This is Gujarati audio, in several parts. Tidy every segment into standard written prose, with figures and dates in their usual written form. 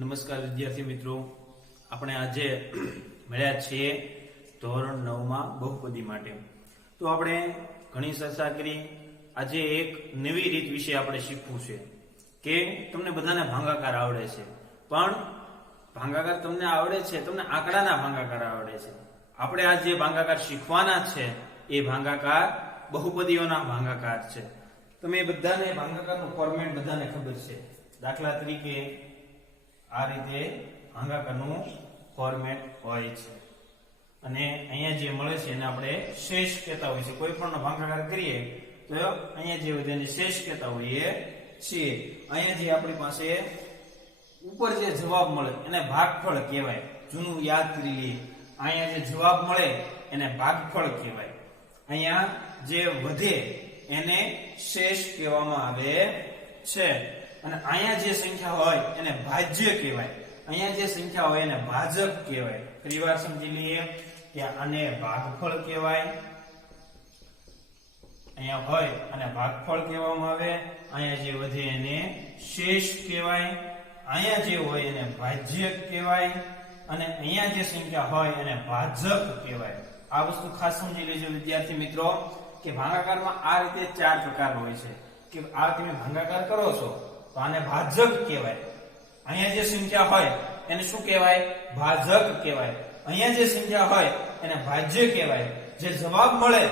નમસ્કાર વિદ્યાર્થી મિત્રો, આપણે આજે મળ્યા છીએ ધોરણ 9 માં બહુપદી માટે. તો આપણે ઘણી ચર્ચા કરી. આજે એક નવી રીત વિશે આપણે શીખવું છે કે તમને બધાને ભાગાકાર આવડે છે, પણ ભાગાકાર તમને આવડે છે, તમને આંકડાના ભાગાકાર આવડે છે. આપણે આ જે ભાગાકાર શીખવાના છે એ ભાગાકાર બહુપદીઓના ભાગાકાર છે. તમે બધાને ભાગાકારનું ફોર્મેટ બધાને ખબર છે. દાખલા તરીકે આ રીતે ભાગાકારનું ફોર્મેટ હોય છે અને અહીંયા જે મળે છે એને આપણે શેષ કહેતા હોઈએ છીએ. કોઈ પણ ભાગાકાર કરીએ તો અહીંયા જે હોય તેને શેષ કહેતા હોઈએ છીએ. અહીંયા જે આપણી પાસે ઉપર જે જવાબ મળે એને ભાગફળ કહેવાય. જૂનું યાદ કરી લઈએ. અહીંયા જે જવાબ મળે એને ભાગફળ કહેવાય. અહીંયા જે વધે એને શેષ કહેવામાં આવે છે અને અહીંયા જે સંખ્યા હોય એને ભાજ્ય કહેવાય. અહીંયા જે સંખ્યા હોય એને ભાજક કહેવાય. ફરીવાર સમજી લઈએ કે આને ભાગફળ કહેવાય. અહીંયા હોય અને ભાગફળ કહેવામાં આવે. અહીંયા જે વધે એને શેષ કહેવાય. અહીંયા જે હોય એને ભાજ્ય કહેવાય અને અહીંયા જે સંખ્યા હોય એને ભાજક કહેવાય. આ વસ્તુ ખાસ સમજી લેજો વિદ્યાર્થી મિત્રો કે ભાગાકારમાં આ રીતે 4 પ્રકાર હોય છે. કે આ તમે ભાગાકાર કરો છો તો આને ભાજક કહેવાય. અહીંયા જે સંખ્યા હોય એને શું કહેવાય? ભાજક કહેવાય. અહીંયા જે સંખ્યા હોય એને ભાજ્ય કહેવાય. જે જવાબ મળે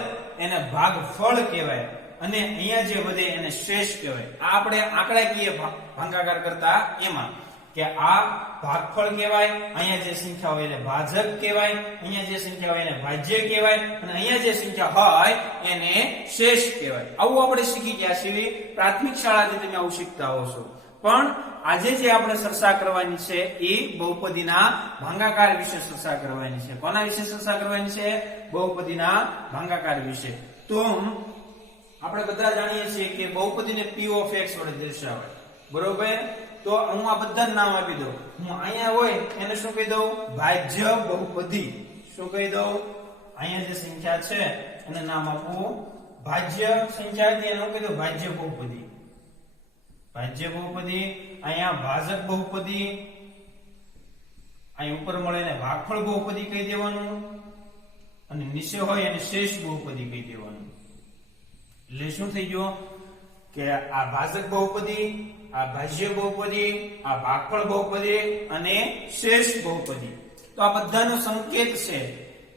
એને ભાગફળ કહેવાય અને અહીંયા જે વધે એને શેષ કહેવાય. આ આપણે આંકડાકીય ભાગાકાર કરતા એમાં કે આ ભાગફળ કહેવાય, અહીંયા જે સંખ્યા હોય એને ભાજક કહેવાય, અહીંયા જે સંખ્યા હોય એને ભાજ્ય કહેવાય અને અહીંયા જે સંખ્યા હોય એને શેષ કહેવાય. આવું આપણે શીખી ગયા છીએ. પ્રાથમિક શાળાથી તમે આવું શીખતા હો છો. પણ આજે જે આપણે ચર્ચા કરવાની છે એ બહુપદીના ભાગાકાર વિશે ચર્ચા કરવાની છે. કોના વિશે ચર્ચા કરવાની છે? બહુપદીના ભાગાકાર વિશે. તો આપણે બધા જાણીએ છીએ કે બહુપદીને p of x વડે દર્શાવાય. બરોબર? તો હું આ બધા નામ આપી દઉં. હું અહીંયા હોય એને શું કહી દઉં? ભાજ્ય બહુપદી. શું કહી દઉં? અહીંયા જે સંખ્યા છે એને નામ આપવું ભાજ્ય સંખ્યા. એને કહી દઉં ભાજ્ય બહુપદી. ભાજ્ય બહુપદી. અહીંયા ભાજક બહુપદી. અહીં ઉપર મળે ને ભાગફળ બહુપદી કહી દેવાનું અને નીચે હોય એને શેષ બહુપદી કહી દેવાનું. એટલે શું થઈ ગયું કે આ ભાજક બહુપદી, આ ભાજ્ય બહુપદી, આ ભાગફળ બહુપદી અને શેષ બહુપદી. તો આ બધાનો સંકેત છે.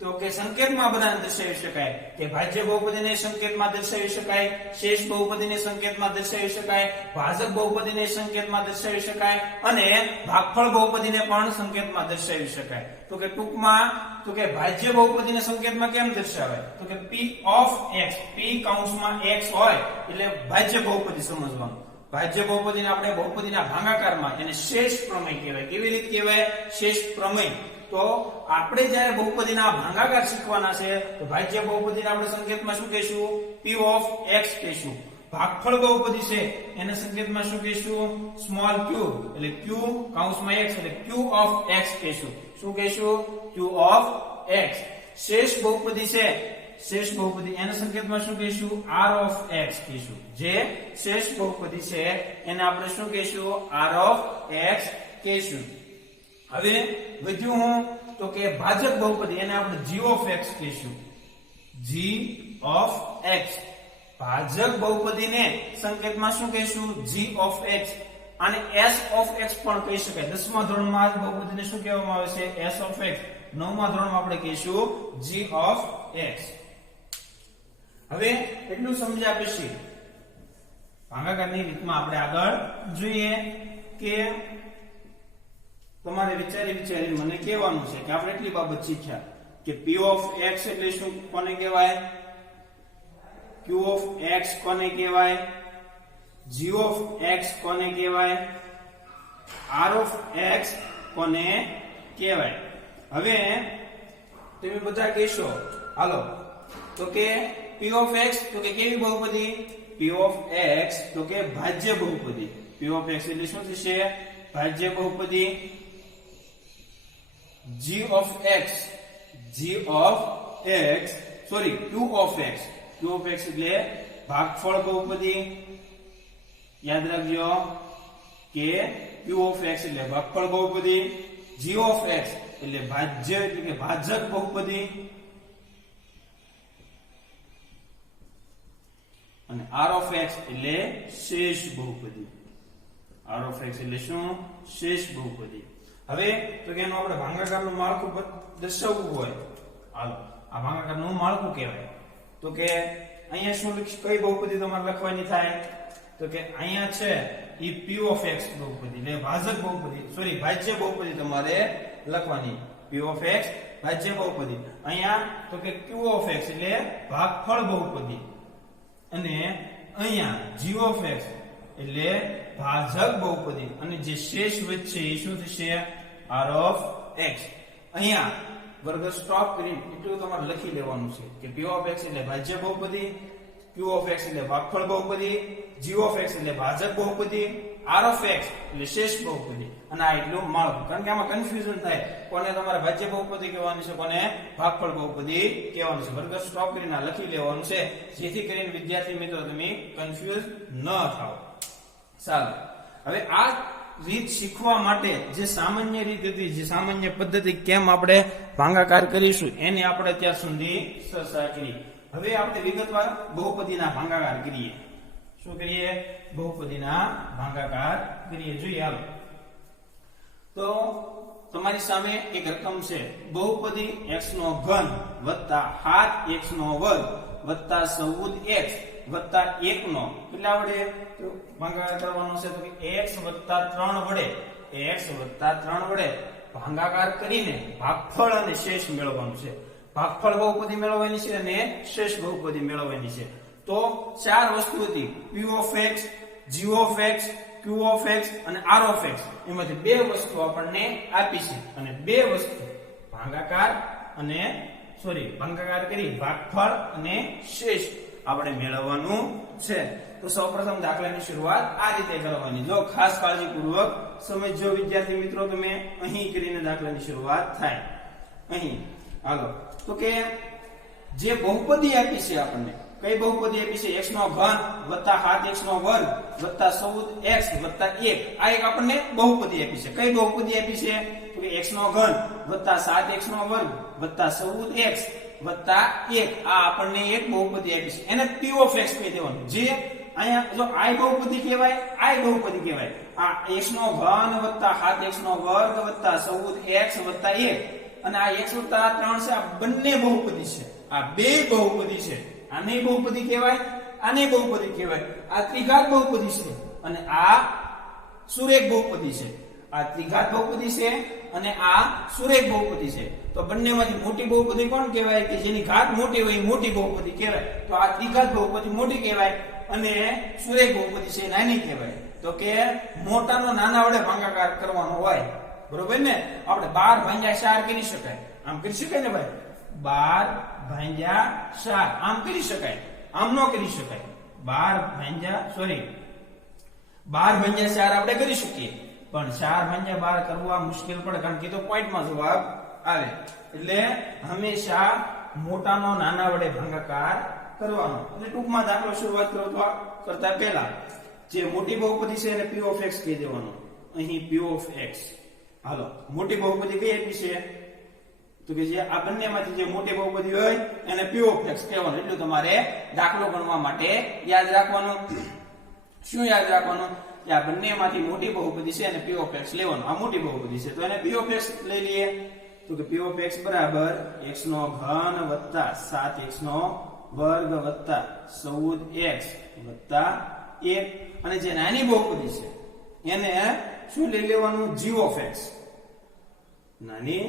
તો કે સંકેતમાં બધાને દર્શાવી શકાય કે ભાજ્ય બહુપદીને સંકેતમાં દર્શાવી શકાય, શેષ બહુપદીને સંકેતમાં દર્શાવી શકાય, ભાજક બહુપદીને સંકેતમાં દર્શાવી શકાય અને ભાગફળ બહુપદીને પણ સંકેતમાં દર્શાવી શકાય. તો કે ટૂંકમાં તો કે ભાજ્ય બહુપદીને સંકેતમાં કેમ દર્શાવાય? તો કે p of x, p કૌંસમાં x હોય એટલે ભાજ્ય બહુપદી સમજવાનું. ભાજ્ય બહુપદીને આપણે બહુપદીના ભાગાકારમાં એને શેષ પ્રમેય કહેવાય. કેવી રીતે કહેવાય? શેષ પ્રમેય. તો આપણે જ્યારે બહુપદીના ભાગાકાર શીખવાના છે તો ભાજ્ય બહુપદીને આપણે સંકેતમાં શું કહીશું? p of x કહીશું. ભાગફળ બહુપદી છે એને સંકેતમાં શું કહીશું? સ્મોલ q એટલે q કૌંસમાં x એટલે q of x કહીશું. શું કહીશું? q of x. શેષ બહુપદી છે, શેષ બહુપદી એના સંકેતમાં શું કહીશું? r of x કહીશું. જે શેષ બહુપદી છે એને આપણે શું કહીશું? r of x કહીશું. હવે વધ્યું હું તો કે ભાજક બહુપદી એને આપણે g of x કહીશું. g of x. ભાજક બહુપદીને સંકેતમાં શું કહીશું? g of x. આને s of x પણ કહી શકાય. 10મા ધોરણમાં આ બહુપદીને શું કહેવામાં આવે છે? s of x. 9મા ધોરણમાં આપણે કહીશું g of x. હવે એટલું સમજ્યા પછી ભાગાકારની રીતમાં આપણે આગળ જોઈએ કે તમારે વિચારી મને કહેવાનું છે કે આપણે એટલી બાબત શીખ્યા કે p of x એટલે શું, કોને કહેવાય? q of x કોને કહેવાય? g of x કોને કહેવાય? r of x કોને કહેવાય? હવે તમે બધા કહેશો હાલો તો કે p of x તો કે કેવી બહુપદી? p of x તો કે ભાજ્ય બહુપદી. p of x એટલે શું થશે? ભાજ્ય બહુપદી. g of x, g of x, sorry, q of x, q of x એટલે ભાગફળ બહુપદી. યાદ રાખજો કે q ઓફ x એટલે ભાગફળ બહુપદી, g ઓફ x એટલે ભાજ્ય એટલે કે ભાજક બહુપદી અને r ઓફ x એટલે શેષ બહુપદી. r ઓફ x એટલે શું? શેષ બહુપદી. હવે તો કે એનું આપણે ભાગાકારનું માળખું દર્શાવવું હોય, હાલો આ ભાગાકારનું માળખું કહેવાય. તો કે અહીંયા શું કઈ બહુપદી તમારે લખવાની થાય? તો કે અહીંયા છે ઈ p ઓફ x બહુપદી એટલે ભાજક બહુપદી, સોરી ભાજ્ય બહુપદી તમારે લખવાની. p ઓફ x ભાજ્ય બહુપદી. અહીંયા તો કે q ઓફ x એટલે ભાગફળ બહુપદી અને અહીંયા g ઓફ x એટલે ભાજક બહુપદી અને જે શેષ વચ્ચે એ શું થશે? r of x. અહીંયા વર્ગ સ્ટોપ કરી એટલું તમારે લખી લેવાનું છે કે p ઓફ x એટલે ભાજ્ય બહુપદી, q ઓફ x એટલે ભાગફળ બહુપદી, g ઓફ x એટલે ભાજક બહુપદી, r ઓફ x એટલે શેષ બહુપદી અને આ એટલું માળખું. કારણ કે આમાં કન્ફ્યુઝન થાય કોને તમારે ભાજ્ય બહુપદી કહેવાની છે, કોને ભાગફળ બહુપદી કહેવાનું છે. વર્ગ સ્ટોપ કરીને લખી લેવાનું છે જેથી કરીને વિદ્યાર્થી મિત્રો તમે કન્ફ્યુઝ ન થાઓ. ચાલો હવે આ રીત શીખવા માટે જે સામાન્ય રીત હતી, જે સામાન્ય પદ્ધતિ કેમ આપણે ભાગાકાર કરીશું એની આપણે અત્યાર સુધી ચર્ચા કરી. હવે આપણે વિગતવાર બહુપદીના ભાગાકાર કરીએ. શું કરીએ? બહુપદીના ભાગાકાર કરીએ. જોઈએ હાલો. તો તમારી સામે એક રકમ છે બહુપદી x નો ઘન વત્તા 7x નો વર્ગ વત્તા 14x વત્તા 1 નો કેટલા વડે ભાગાકાર કરવાનો છે? તો કે x વત્તા 3 વડે, x વત્તા 3 વડે ભાગાકાર કરીને ભાગફળ અને શેષ મેળવવાનું છે. ભાગફળ બહુપદી મેળવવાની છે અને શેષ બહુપદી મેળવવાની છે. તો ચાર વસ્તુ હતી, p of x, g of x, q of x અને r ઓફ x. એમાંથી બે વસ્તુ આપણને આપી છે અને બે વસ્તુ ભાગાકાર અને ભાગાકાર કરી ભાગફળ અને શેષ આપણે મેળવવાનું છે. તો સૌપ્રથમ દાખલાની શરૂઆત આ રીતે કરવાની. જો ખાસ કાળજીપૂર્વક સમજજો વિદ્યાર્થી મિત્રો, તમે અહીં કરીને દાખલાની શરૂઆત થાય. અહીં હાલો તો કે જે બહુપદી આપી છે આપણને, કઈ બહુપદી આપી છે? x નો ઘન વત્તા 7x નો વર્ગ વત્તા 14x વત્તા 1. આ એક આપણને બહુપદી આપી છે. કઈ બહુપદી આપી છે? તો કે x નો ઘન વત્તા 7x નો વર્ગ વત્તા 14x વત્તા 1. આ આપણને એક બહુપદી આપી છે. એને p ઓફ x કહી દેવાનું. જે અહીંયા જો i બહુપદી કહેવાય, i બહુપદી કહેવાય. આ x નો ઘન વત્તા 7x નો વર્ગ વત્તા 14x વત્તા 1 અને આ x વત્તા 3 છે, આ બંને બહુપદી છે. આ બે બહુપદી છે. આને બહુપદી કહેવાય, આને બહુપદી કહેવાય. આ ત્રિઘાત બહુપદી છે અને આ સુરેખ બહુપદી છે. આ ત્રિઘાત બહુપદી છે અને આ સુરેખ બહુપદી છે. તો બંનેમાંથી મોટી બહુપદી કોણ કહેવાય? કે જેની ઘાત મોટી હોય એ મોટી બહુપદી કહેવાય. તો આ ત્રિઘાત બહુપદી મોટી કહેવાય અને સુરેખ બહુપદી છે નાની કહેવાય. તો કે મોટાનો નાના વડે ભાગાકાર કરવાનો હોય, બરોબર ને? આપણે 12 ભાગ્યા 4 કરી શકાય. આમ કરી શકાય ને ભાઈ? 12 ભાગ્યા 4 આમ કરી શકાય, આમ ન કરી શકાય. 12 ભાગ્યા 4 આપણે કરી શકીએ, પણ 4 ભાગ્યા 12 કરવા મુશ્કેલ પડે, કારણ કે તો પોઈન્ટમાં જવાબ આવે. એટલે હંમેશા મોટાનો નાના વડે ભાગાકાર કરવાનો. એટલે ટૂંકમાં દાખલો શરૂઆત કરતા પહેલા જે મોટી બહુપદી છે એને p ઓફ x કહી દેવાનું. અહીં p ઓફ x. હાલો મોટી બહુપદી કઈ આપી છે? તો કે જે આ બંનેમાંથી જે મોટી બહુપદી હોય એને p ઓફ x કહેવાનું. એટલું તમારે દાખલો ગણવા માટે યાદ રાખવાનું. શું યાદ રાખવાનું? કે આ બંનેમાંથી મોટી બહુપદી છે અને p ઓફ x લેવાનું. આ મોટી બહુપદી છે તો એને p ઓફ x લઈ લઈએ. તો કે p ઓફ x બરાબર x નો ઘન વત્તા 7x નો વર્ગ વત્તા 14x વત્તા 1 અને જે નાની બહુપદી છે એને શું લઈ લેવાનું? g of x. નાની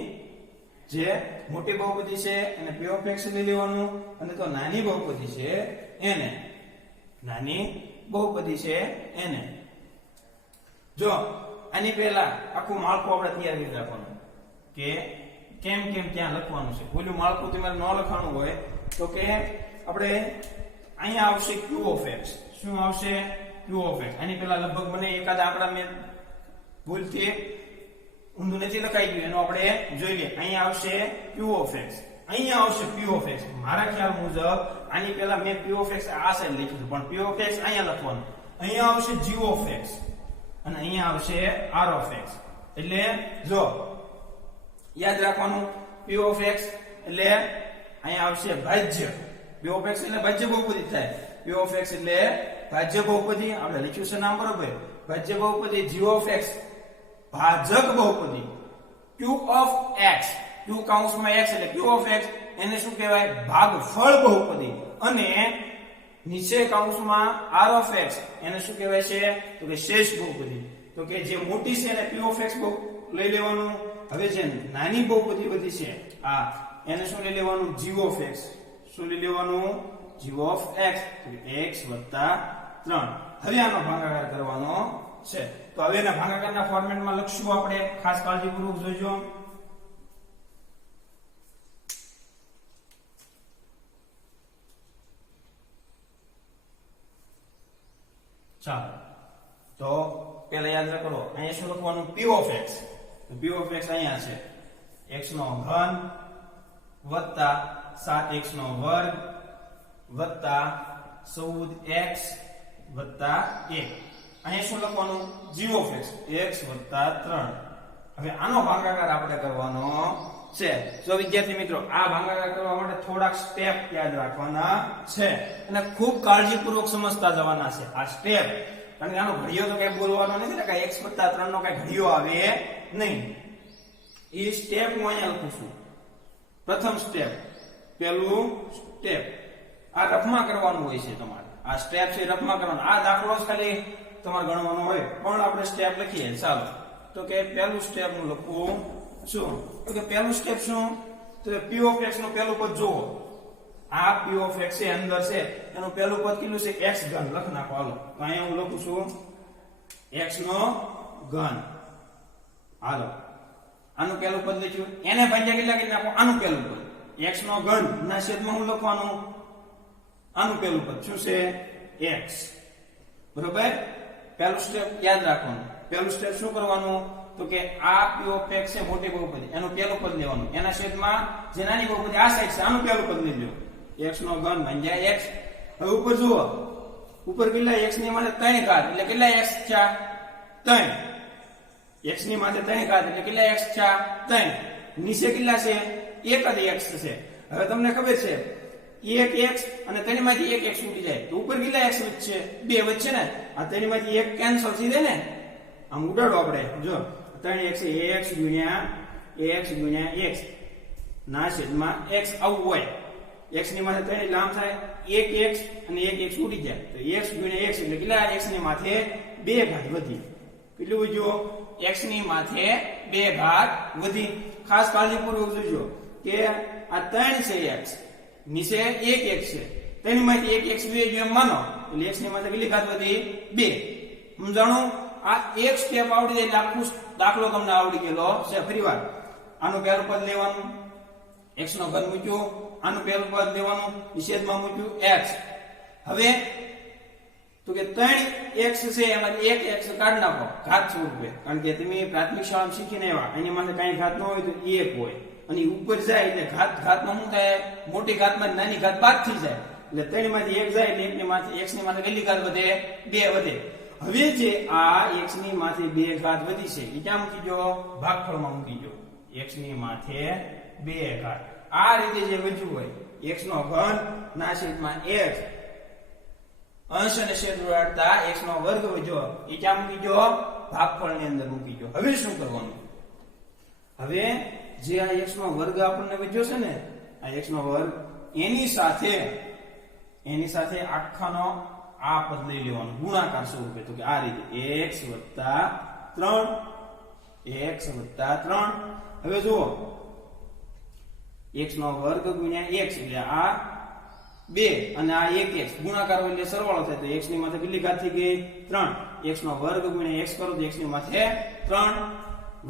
જે મોટી બહુપદી છે એને p ઓફ x લઈ લેવાનું અને તો નાની બહુપદી છે એને જો આની પહેલા આખું માળખું આપણે તૈયાર કરી રાખવાનું કે કેમ ત્યાં લખવાનું છે. ઓલું માળખું તમારે ન લખવાનું હોય તો કે આપણે અહીંયા આવશે q ઓફ x. શું આવશે? q of x. આની પહેલા લગભગ મને એકાદ આંકડા મેં ભૂલથી ઊંધું નથી લખાઈ ગયું, એનો આપણે જોઈ લઈએ. અહીંયા આવશે q ઓફ x, અહીંયા આવશે p ઓફ x. મારા ખ્યાલ મુજબ આની પહેલા મેં p ઓફ x આ સાઈડ લખ્યું હતું, પણ p ઓફ x અહીંયા લખવાનું. અહીંયા આવશે g ઓફ x અને અહીંયા આવશે r of x. એટલે જો યાદ રાખવાનું p of x એટલે અહીંયા આવશે ભાજ્ય. p of x એટલે ભાજ્ય બહુપદી થાય. p of x એટલે ભાજ્ય બહુપદી. આપણે લખ્યું છે નામ બરોબર. ભાજ્ય બહુપદી g of x ભાજક બહુપદી. q of x, q કૌંસમાં x એટલે q of x એને શું કહેવાય? ભાગફળ બહુપદી. અને નીચે કૌંસમાં r of x એને શું કહેવાય છે? તો કે શેષ બહુપદી. તો કે જે મોટી છે એને p of x લઈ લેવાનું. હવે જે નાની બહુપદી બધી છે આ એને શું લઈ લેવાનું? g of x. શું લઈ લેવાનું? g of x. તો x + 3. હવે આનો ભાગાકાર કરવાનો છે. તો હવે એના ભાગાકારના ફોર્મેટમાં લખશું આપણે. ખાસ કાળજીપૂર્વક જોજો. ચાલો તો પહેલા યાદ રાખો. અહીંયા શું લખવાનું? p of x. તો p of x અહીંયા છે x નો ઘન વત્તા 7x નો વર્ગ વત્તા 14x વત્તા 1. અહીંયા શું લખવાનું? g of x, x વત્તા 3. હવે આનો ભાગાકાર આપણે કરવાનો છે. જો વિદ્યાર્થી મિત્રો આ ભાગાકાર કરવા માટે થોડાક સ્ટેપ યાદ રાખવાના છે અને ખૂબ કાળજીપૂર્વક સમજતા જવાના છે આ સ્ટેપ. કારણ કે આનો ઘડિયો તો કઈ બોલવાનો નથી ને, કઈ x વત્તા 3 નો કઈ ઘડિયો આવે નહીં. એ સ્ટેપ હું અહીંયા લખું છું. પ્રથમ સ્ટેપ, પહેલું સ્ટેપ આ રફમાં કરવાનું હોય છે તમારે. આ સ્ટેપ છે રફમાં કરવાનું. આ દાખલો ખાલી તમારે ગણવાનો હોય પણ આપણે સ્ટેપ લખીએ. ચાલો તો કે પહેલું સ્ટેપ હું લખું શું? તો કે પહેલું સ્ટેપ શું? તો p of x નું પહેલું પદ જુઓ. આ p of x છે અંદર છે એનું પહેલું પદ કેટલું છે? x ઘન. લખ નાખો. હાલો તો અહીંયા હું લખું છું x નો ઘન. હાલો આનું પહેલું પદ લખ્યું. એને ભાગ્યા કેટલા કરી નાખો? આનું પહેલું પદ. x નો ઘન ના છેદમાં હું લખવાનું આનું પહેલું પદ શું છે? x. બરોબર. પહેલું સ્ટેપ યાદ રાખવાનું. પહેલું સ્ટેપ શું કરવાનું? તો કે આ p of x છે મોટી બહુપદી, એનું પહેલું પદ લેવાનું. એના છેદમાં જે નાની બહુપદી આ સાઈડ છે આનું પહેલું પદ લેજો. x નો ઘન ભાગ્યા x. હવે ઉપર જુઓ. ઉપર કેટલા? x ની માથે 3 ઘાત એટલે કેટલા x છે? 3. x ની માથે 3 ઘાત એટલે કેટલા x છે? 3. નીચે કેટલા છે? એક જ x છે. હવે તમને ખબર છે 1x અને 3 માંથી 1x ઉડી જાય તો ઉપર કેટલા x વચ્ચે? 2 વચ્ચે ને. આ 3 માંથી 1 કેન્સલ થઈ જાય ને. આમ ઉડાડો આપણે. જો 3x એ ax ગુણ્યા x ના છેદમાં x આવું હોય. x ની માથે 3 એટલે આમ થાય 1x અને 1x ઉડી જાય તો x ગુણ્યા x એટલે કેટલા? x ની માથે 2 ઘાત વધી. કેટલું વધ્યું? x ની માથે 2 ઘાત વધી. ખાસ કાળજીપૂર્વક જોજો કે આ 3 છે x, નીચે 1x છે. 3 માંથી 1x વધી ગયો એમ માનો એટલે x ની માથે કેટલી ઘાત વધી? 2. સમજાણું? આ એક સ્ટેપ આવડી જાય એટલે આખું દાખલો તમને આવડી ગયેલો છે. ફરીવાર આનું પહેલું પદ લેવાનું, x નો ઘન મૂક્યો. આનું પહેલું પદ લેવાનું, નિષેધમાં મૂક્યું x. હવે તો કે 3x છે એમાંથી 1x કાઢી નાખો ઘાત સ્વરૂપે. કારણ કે તમે પ્રાથમિક શાળામાં શીખીને આવ્યા એની માથે કઈ ઘાત ન હોય તો 1 હોય અને ઉપર જાય એટલે ઘાતમાં શું થાય? મોટી ઘાતમાં નાની ઘાત બાદ થઈ જાય એટલે 3 માંથી 1 જાય એટલે 1 ની માથે x ની માથે કેટલી ઘાત વધે? 2 વધે. હવે જે આ x ની માથે 2 ઘાત વધી છે એ ક્યાં મૂકી દો? ભાગફળમાં મૂકી દો. x ની માથે 2 ઘાત. આ રીતે જે વધ્યું હોય x નો ઘન ના છેદમાં x અંશ અને છેદ ઉડાડતા x નો વર્ગ વધ્યો એ ક્યાં મૂકી દો? ભાગફળની અંદર મૂકી દો. હવે શું કરવાનું? હવે જે આ x નો વર્ગ આપણને વધ્યો છે ને આ x નો વર્ગ એની સાથે આખાનો આ પદ લઈ લેવાનું ગુણાકાર સ્વરૂપે. તો કે આ રીતે x + 3. હવે જુઓ x નો વર્ગ ગુણ્યા x એટલે આ 2 અને આ 1x ગુણાકાર હોય એટલે સરવાળો થાય તો x ની માથે કેટલી ઘાત થઈ ગઈ? 3. x નો વર્ગ ગુણ્યા x કરો તો x ની માથે 3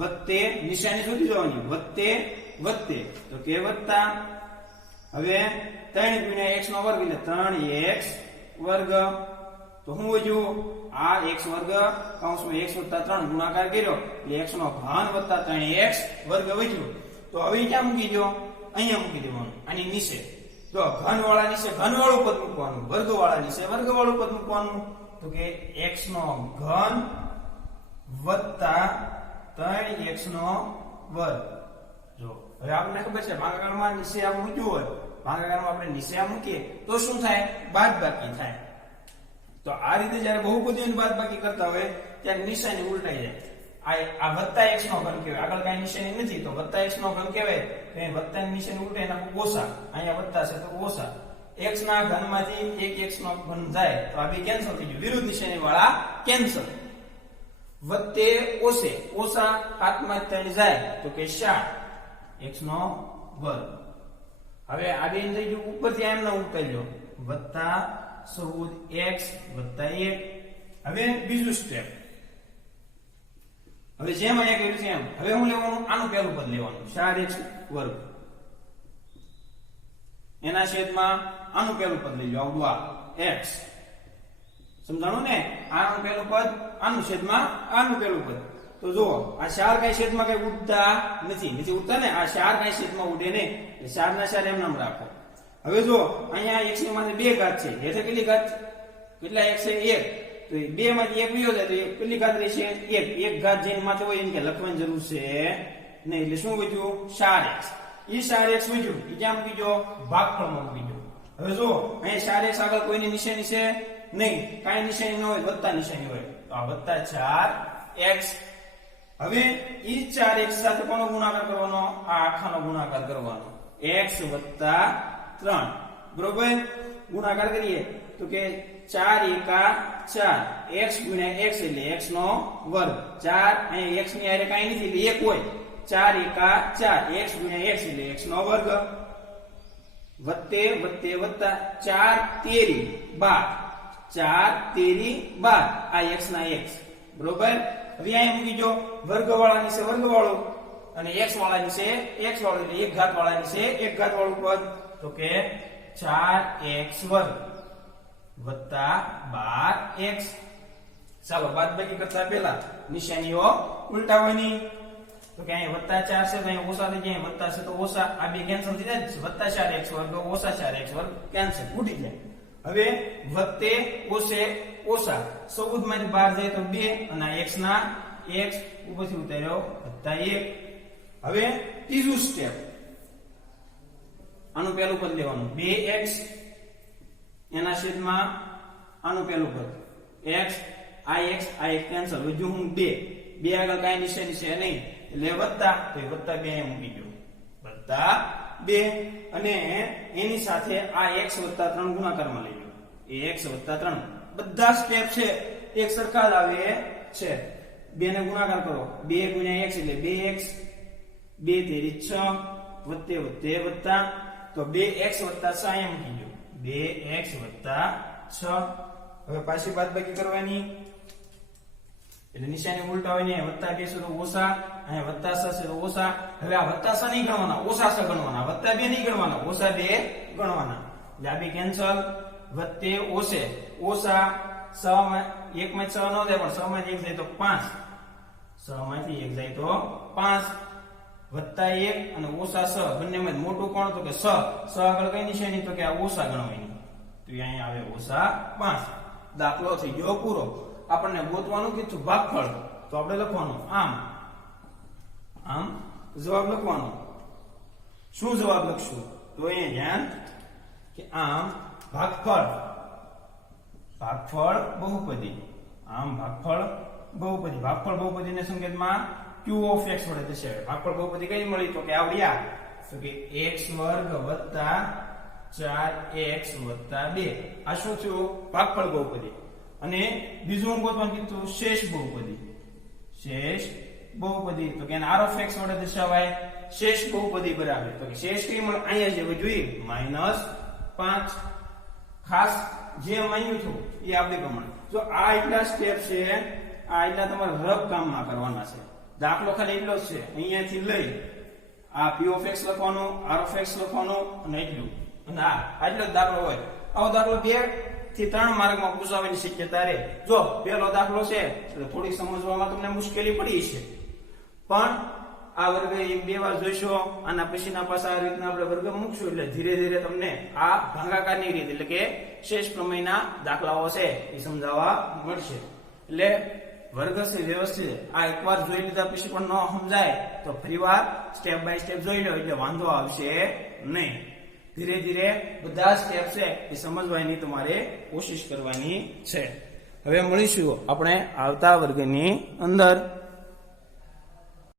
વત્તે નિશાની શોધી જવાની વત્તે તો કે વત્તા. હવે 3 ગુણ્યા x નો વર્ગ એટલે 3x વર્ગ. તો હું વધ્યું? આ x વર્ગ કૌંસમાં x + 3 ગુણાકાર કર્યો એટલે x નો ઘન વત્તા 3x વર્ગ વધ્યો. તો હવે ક્યાં મૂકી દો? અહીંયા મૂકી દેવાનું આની નીચે. તો ઘન વાળા નીચે ઘન વાળું પદ મૂકવાનું, વર્ગ વાળા નીચે વર્ગ વાળું પદ મૂકવાનું. તો કે x નો ઘન વત્તા 3x નો વર્ગ. જો હવે આપણને ખબર છે ભાગાકારમાં નીચે આ મૂક્યું હોય, ભાગાકારમાં આપણે નીચે આ મૂકીએ તો શું થાય? બાદબાકી થાય. તો આ રીતે જ્યારે બહુપદીઓની બાદબાકી કરતા હોય ત્યારે નિશાની ઉલટાઈ જાય. આ વત્તા x નો ઘન કહેવાય, આગળ કઈ નિશાની નથી તો વત્તા x નો ઘન કહેવાય. તો એ વત્તા ની નિશાની ઉલટાઈ નાખો ઓછા, અહીંયા વત્તા છે તો ઓછા. x ના ઘનમાંથી એક x નો ઘન જાય તો આ બે કેન્સલ થઈ ગયું, વિરુદ્ધ નિશાની વાળા કેન્સલ. વત્તે ઓછે, ઓછા હાથમાં 3 જાય તો કે 4 x નો વર્ગ. હવે આ બે થઈ ગયું ઉપરથી એમ ના ઉતાર્યો વત્તા 14x વત્તા 1. હવે બીજું સ્ટેપ, હવે જેમ અહીંયા કર્યું છે એમ હવે હું લેવાનું આનું પહેલું પદ લેવાનું 4x વર્ગ એના છેદમાં આનું પહેલું પદ લઈ લો આવડું આ x. સમજાણું ને? આનું પહેલું પદ આનું છેદમાં આનું પહેલું પદ. તો જો આ 4 કઈ છેદમાં કઈ ઉડતા નથી ઉડતા ને, આ 4 કઈ છેદમાં ઉડે ને, 4 ના 4 એમ નામ રાખો. હવે જો અહીંયા x ની માથે 2 ઘાત છે, એટલે કેટલી ઘાત? કેટલા x છે? 1. તો 2 માંથી 1 વયો જાય તો કેટલી ઘાત રહેશે? 1. 1 ઘાત જેની માથે હોય એમ કે લખવાની જરૂર છે નહીં. એટલે શું વધ્યું? 4x. એ 4x વધ્યું એ ક્યાં મૂકી દો? ભાગફળમાં મૂકી દો. હવે જો અહીંયા 4x આગળ કોઈની નિશાની છે નહીં, કાંઈ નિશાની ન હોય, વત્તા નિશાની હોય તો આ વત્તા 4x. હવે એ 4x સાથે કોનો ગુણાકાર કરવાનો? આ આખાનો ગુણાકાર કરવાનો, x વત્તા 3. બરોબર? ગુણાકાર કરીએ તો કે 4 એકા 4 x ગુણ્યા x એટલે x નો વર્ગ. 4 અહીંયા x ની હારે કાંઈ નથી એટલે 1 હોય. 4 એકા 4 x ગુણ્યા x એટલે x નો વર્ગ. વત્તે વત્તે વત્તા 4 તેરી 12. 4 તેરી 12 આ x ના x. બરોબર? હવે અહીંયા મૂકી જો વર્ગવાળાની છે વર્ગવાળું અને x વાળાની છે x વાળું, એટલે એક ઘાત વાળાની છે એક ઘાત વાળું પદ. તો કે 4x વર્ગ વત્તા 12x. ચાલો બાદબાકી કરતા પહેલા નિશાનીઓ ઉલટાવવાની. તો કે અહીંયા વત્તા 4 છે તો અહીંયા ઓછા થઈ જાય, વત્તા છે તો ઓછા, આ બે કેન્સલ થઈ જાય. વત્તા 4x વર્ગ ઓછા 4x વર્ગ કેન્સલ, ઉડી જાય. હવે વત્તે ઓછે ઓછા 14 માંથી 12 જાય તો 2 અને x ના x ઉપરથી ઉતાર્યો વત્તા 1. હવે ત્રીજું સ્ટેપ, આનું પહેલું પદ લેવાનું 2x એના છેદમાં આનું પહેલું પદ x. આ x કેન્સલ, વધ્યું હું 2 આગળ કાંઈ નિશાની છે નહીં એટલે વત્તા, તો એ વત્તા 2 અહીં મૂકી દો વત્તા 2. અને એની સાથે આ x વત્તા 3 ગુણાકારમાં લઈ લો, એ x વત્તા 3. બધા સ્ટેપ છે એક સરખા જ આવે છે. 2 ને ગુણાકાર કરો, 2 ગુણ્યા x એટલે 2x, 2 તેરી 6 વત્તે વત્તે વત્તા, તો 2x વત્તા 6 અહીંયા મૂકી દો 2x વત્તા 6. હવે પાછી બાદબાકી કરવાની એટલે નિશાની ઉલટાવીને વત્તા 2 છે તો ઓછા, અહીંયા વત્તા 6 છે તો ઓછા. હવે આ વત્તા 6 નહીં ગણવાના, ઓછા 6 ગણવાના, વત્તા 2 નહીં ગણવાના, ઓછા 2 ગણવાના. એટલે આ બે કેન્સલ. વત્તે ઓછે ઓછા 6 માં 1 માં 6 ન જાય પણ 6 માંથી 1 જાય તો 5, 6 માંથી 1 જાય તો 5 વત્તા 1 અને ઓછા 6 બંનેમાં મોટું કોણ? તો કે 6 આગળ કઈ નિશાની? તો કે આ ઓછા ગણવાની, તો અહીંયા આવે ઓછા 5. દાખલો થઈ ગયો પૂરો. આપણને ગોતવાનું કીધું ભાગફળ, તો આપણે લખવાનું આમ જવાબ લખવાનો. શું જવાબ લખશું? તો અહીંયા ધ્યાન કે આમ ભાગફળ બહુપદી, આમ ભાગફળ બહુપદીને સંકેતમાં q of x વડે દર્શાવે. ભાગફળ બહુપદી કઈ મળી? તો કે આવડ્યા, તો કે x વર્ગ વત્તા 4x વત્તા 2. આ શું થયું? ભાગફળ બહુપદી. અને બીજું ગોતવાનું કીધું શેષ બહુપદી, તો કે r of x વડે દર્શાવાય શેષ બહુપદી બરાબર. તો કે શેષ કઈ મળે? અહીંયા જે જોઈએ -5. ખાસ જે માન્યું હતું એ આપણે પ્રમાણે. જો આ એટલા સ્ટેપ છે, આ એટલા તમારે રફ કામમાં કરવાના છે. દાખલો ખાલી એટલો જ છે, અહીંયાથી લઈ આ p of x લખવાનો, r of x લખવાનો અને એટલું, અને આટલો જ દાખલો હોય. આવો દાખલો 2 થી 3 માર્કમાં પૂછાવાની શક્યતા રહે. જો પહેલો દાખલો છે એટલે થોડી સમજવામાં તમને મુશ્કેલી પડી છે, પણ આ વર્ગ 1-2 વાર જોઈશો, આના પછીના પાછા આ રીતના આપણે વર્ગ મૂકશું એટલે ધીરે ધીરે તમને આ ભાગાકારની રીત એટલે કે શેષ પ્રમેયના દાખલાઓ છે એ સમજાવવા મળશે. એટલે વર્ગ છે વ્યવસ્થિત આ એકવાર જોઈ લીધા પછી પણ ન સમજાય તો ફરીવાર સ્ટેપ બાય સ્ટેપ જોઈ લો એટલે વાંધો આવશે નહીં. ધીરે ધીરે બધા સ્ટેપ છે એ સમજવાની તમારે કોશિશ કરવાની છે. હવે મળીશું આપણે આવતા વર્ગની અંદર.